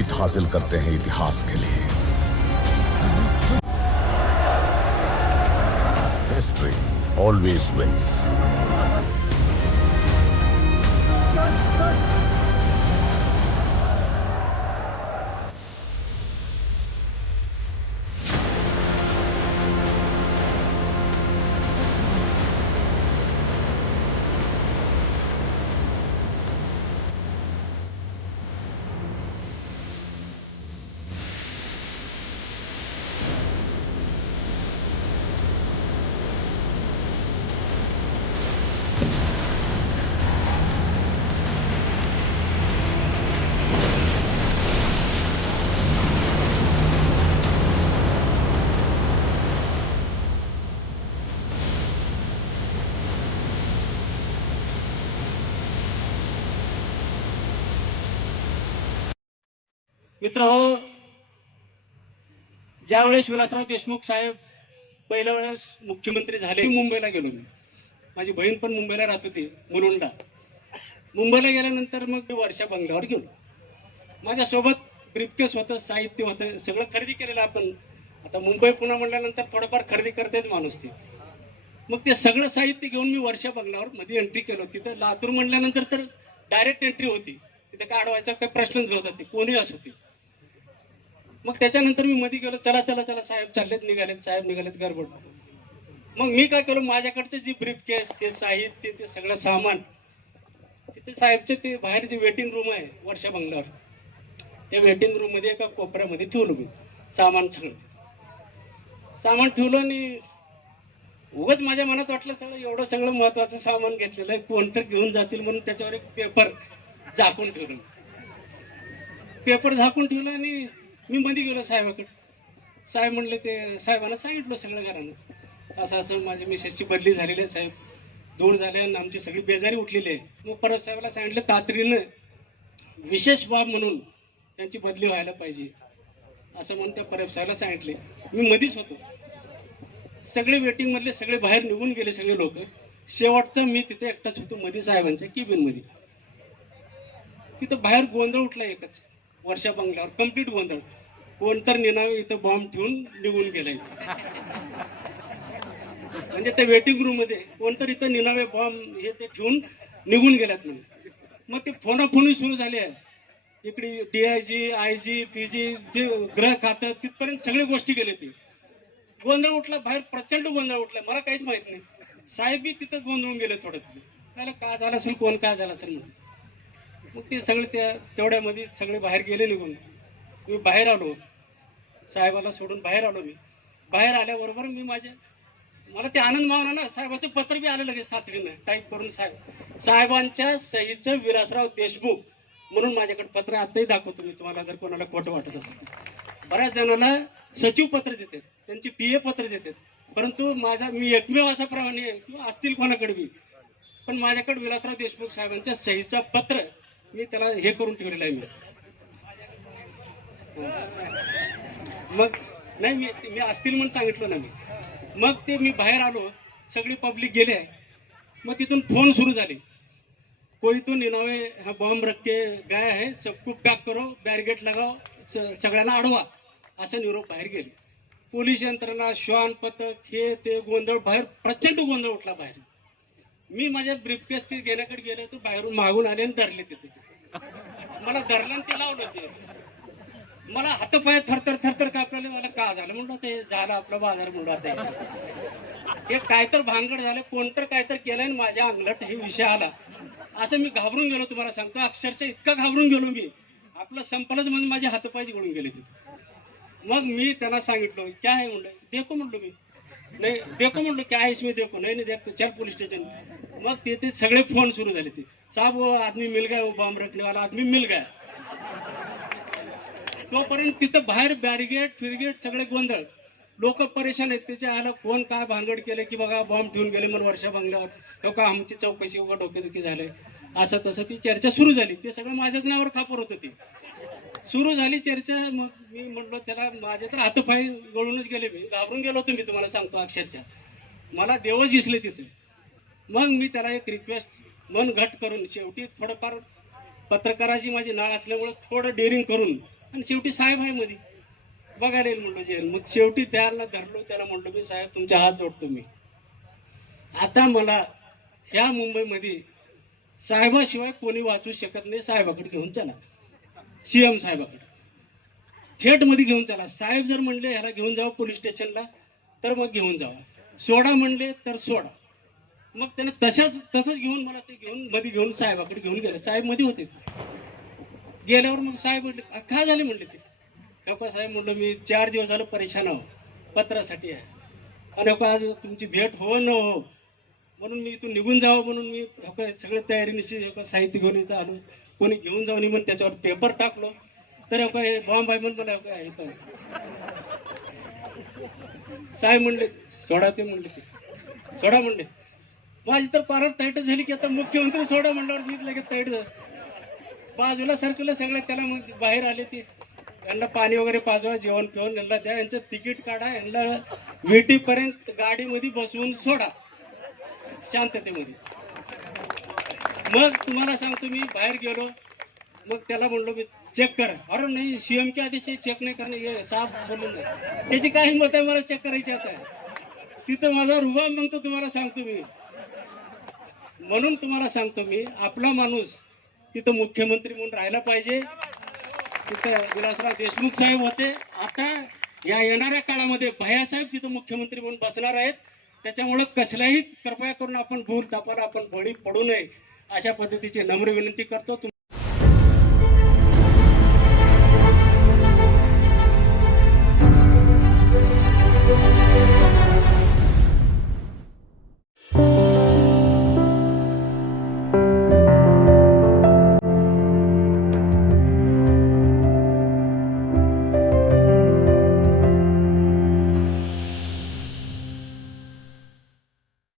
जीत हासिल करते हैं इतिहास के लिए। हिस्ट्री ऑलवेज विंस मित्र हो ज्यावेळेस विलासराव देशमुख साहेब पहिल्या वेळेस मुख्यमंत्री झाले मुंबईला गेलो मी माझी बहीण पण मुंबईला राहत होती मुरुंडा. मुंबईला गेल्यानंतर मग मी वर्षा बंगल्यावर गेलो. माझ्यासोबत ब्रिफकेस होतं साहित्य होतं सगळं खरेदी केलेलं आपण. आता मुंबई पुन्हा म्हणल्यानंतर थोडंफार खरेदी करतेच माणूस ते. मग ते सगळं साहित्य घेऊन मी वर्षा बंगल्यावर मध्ये एंट्री केलं. तिथं लातूर म्हणल्यानंतर तर डायरेक्ट एंट्री होती. तिथे काय अडवायचा काही प्रश्नच नव्हता ते कोणी असं होती मग त्याच्यानंतर मी मध्ये गेलो चला चला चला साहेब चाललेत निघालेत साहेब निघालेत गडबड मग मी काय केलं माझ्याकडचे जी ब्रीफ केस ते साहित्य ते सगळं सामान तिथे साहेबचे ते बाहेर जे वेटिंग रूम आहे वर्षा बंगल्यावर त्या वेटिंग रूममध्ये एका कोपऱ्यामध्ये ठेवलं मी सामान सगळं. सामान ठेवलं आणि उगाच माझ्या मनात वाटलं सगळं एवढं सगळं महत्वाचं सामान घेतलेलं आहे कोण तर घेऊन जातील म्हणून त्याच्यावर एक पेपर झाकून ठेवलं पेपर झाकून ठेवलं आणि मी मध्ये गेलो साहेबाकडे. साहेब म्हणले ते साहेबांना सांगितलं सगळं घरानं. असं असं माझ्या मिसेसची बदली झालेली आहे साहेब. दूर झाले आणि आमची सगळी बेजारी उठलेली आहे. मग परत साहेबाला सांगितलं तातडीनं विशेष बाब म्हणून त्यांची बदली व्हायला पाहिजे. असं म्हणून त्या परब साहेबला सांगितले. मी मधीच होतो. सगळे वेटिंगमधले सगळे बाहेर निघून गेले सगळे लोक. शेवटचा मी तिथे एकटाच होतो मध्ये साहेबांच्या केबिनमध्ये तिथं बाहेर गोंधळ उठला एकच. वर्षा बंगल्यावर कंप्लीट गोंधळ. कोण तर निनावे इथं बॉम्ब ठेवून निघून गेलाय. म्हणजे त्या वेटिंग रूममध्ये कोणतर इथं निनावे बॉम्ब हे ते ठेवून निघून गेल्यात म्हणजे मग ते फोनाफोनी सुरू झाले आहे. इकडे डीआयजी आय जी पी जी जे ग्रह खातं तिथपर्यंत सगळे गोष्टी गेले ते. गोंधळ उठला बाहेर प्रचंड गोंधळ उठला. मला काहीच माहीत नाही. साहेब बी तिथं गोंधळून गेले थोडं. त्याला काय झालं असेल कोण काय झालं असेल म्हणून मग ते सगळे त्या तेवढ्यामध्ये सगळे बाहेर गेले निघून. मी बाहेर आलो. साहेबाला सोडून बाहेर आलो मी. बाहेर आल्याबरोबर मी माझे मला ते आनंद मावना ना साहेबाचं पत्र बी आलं लगेच तातडीनं. टाईप करून साहेब साहेबांच्या सहीचं विलासराव देशमुख म्हणून माझ्याकडे पत्र आताही दाखवतो मी तुम्हाला जर कोणाला खोटं वाटत असेल. बऱ्याच जणांना सचिव पत्र देतात त्यांची पी ए पत्र देतात. परंतु माझा मी एकमेव असा प्रमाणे आहे किंवा असतील कोणाकडे बी. पण माझ्याकडे विलासराव देशमुख साहेबांच्या सहीचा पत्र मी त्याला हे करून ठेवलेलं आहे मी. मग नाही मी मी असतील म्हणून सांगितलं ना मी. मग ते मी बाहेर आलो सगळी पब्लिक गेले. मग तिथून फोन सुरू झाले. कोळीतून इनावे हा बॉम्ब रक्के गाय आहे है पॅक करो बॅरिगेट लगाव स- सगळ्यांना अडवा. असं निरोप बाहेर गेले. पोलीस यंत्रणा श्वान पथक हे ते गोंधळ बाहेर प्रचंड गोंधळ उठला बाहेर. मी माझ्या ब्रीफकेस ते घेण्याकडे गेलो तर बाहेरून मागून आले आणि धरले तिथे. मला धरलं आणि ते लावलं ते. मला हातपाय थरथर थरथर कापले मला का झालं? म्हणलं ते झालं आपलं बाजार म्हणून ते. हे काय तर भानगड झालं कोणतर काय तर केलं आणि माझ्या अंगलट हे विषय आला. असं मी घाबरून गेलो तुम्हाला सांगतो. अक्षरशः इतका घाबरून गेलो मी. आपलं संपलंच म्हणून माझे हातपाय जिकडून गेले तिथे. मग मी त्यांना सांगितलं काय आहे म्हणलं देखो म्हणलो मी. नाही देखो म्हणलो क्या आहेस मी देखो? नाही नाही देखो चल पोलीस स्टेशन मग तिथे सगळे फोन सुरू झाले ते. साहेब आदमी मिल गया वो बॉम्ब रखने वाला आदमी मिल गया. तोपर्यंत तिथं बाहेर बॅरिगेट फिरगेट सगळे गोंधळ. लोक परेशान आहेत. त्याच्या आला फोन काय भानगड केले की बघा बॉम्ब ठेवून गेले मला वर्षा बंगल्यावर. लोक का आमची चौकशी उगा डोकेदुखी झाले. असं तसं ती चर्चा सुरू झाली. ते सगळं माझ्याच नावावर खापर होतं ती. सुरू झाली चर्चा. मग मी म्हटलं त्याला माझे तर हातपाय गळूनच गेले मी घाबरून गेलो होतो मी तुम्हाला सांगतो अक्षरशः. मला देवच दिसले तिथे. मग मी त्याला एक रिक्वेस्ट मन घट करून शेवटी थोडंफार पत्रकाराची माझी नाळ असल्यामुळे थोडं डेअरिंग करून आणि शेवटी साहेब आहे मध्ये बघायला येईल म्हणलो जेल मग शेवटी त्याला धरलो त्याला म्हणलो मी साहेब तुमच्या हात जोडतो मी. आता मला ह्या मुंबईमध्ये साहेबाशिवाय कोणी वाचू शकत नाही साहेबाकडे घेऊन चला. सीएम साहेबाकडे. थेटमध्ये घेऊन चला. साहेब जर म्हणले ह्याला घेऊन जावं पोलीस स्टेशनला तर मग घेऊन जावा. सोडा म्हणले तर सोडा. मग त्याने तशाच तसंच घेऊन मला ते घेऊन मध्ये घेऊन साहेबाकडे घेऊन गेले. साहेबमध्ये होते. गेल्यावर मग साहेब म्हटले काय झाले म्हणले ते? नको साहेब म्हणलं मी चार दिवस झालं परेशान आहो पत्रासाठी आहे. आणि नको आज तुमची भेट हो न हो म्हणून मी इथून निघून जावं म्हणून मी सगळ्या तयारीनिशी साहित्य घेऊन इथं आलो कोणी घेऊन जाऊन म्हणून त्याच्यावर पेपर टाकलो. तर नको हे बॉम्ब आहे म्हणून मला हे पण साहेब म्हणले सोडा ते म्हणले ते. सोडा म्हणले. माझी तर पारत तैट झाली की आता मुख्यमंत्री सोडा म्हणल्यावर मी लगेच तैट झालं. बाजूला सरकलं सगळं त्याला मग बाहेर आले ते. यांना पाणी वगैरे पाजवा जेवण पिवून यांना द्या. यांचं तिकीट काढा यांना वेटीपर्यंत गाडीमध्ये बसवून सोडा. शांततेमध्ये. मग तुम्हाला सांगतो मी बाहेर गेलो. मग त्याला म्हणलो मी चेक कर. अरे नाही सीएम के आदेश चेक नाही करणे. साफ बोलून त्याची काय हिंमत आहे मला चेक करायची आता. तिथं माझा रुबाब मग तो तुम्हाला सांगतो मी. म्हणून तुम्हाला सांगतो मी आपला माणूस तिथं मुख्यमंत्री म्हणून राहायला पाहिजे. तिथं विलासराव देशमुख साहेब होते. आता या येणाऱ्या काळामध्ये भैयासाहेब तिथं मुख्यमंत्री म्हणून बसणार आहेत. त्याच्यामुळं कसल्याही कृपया करून आपण भूल तापाला आपण बळी पडू नये अशा पद्धतीची नम्र विनंती करतो.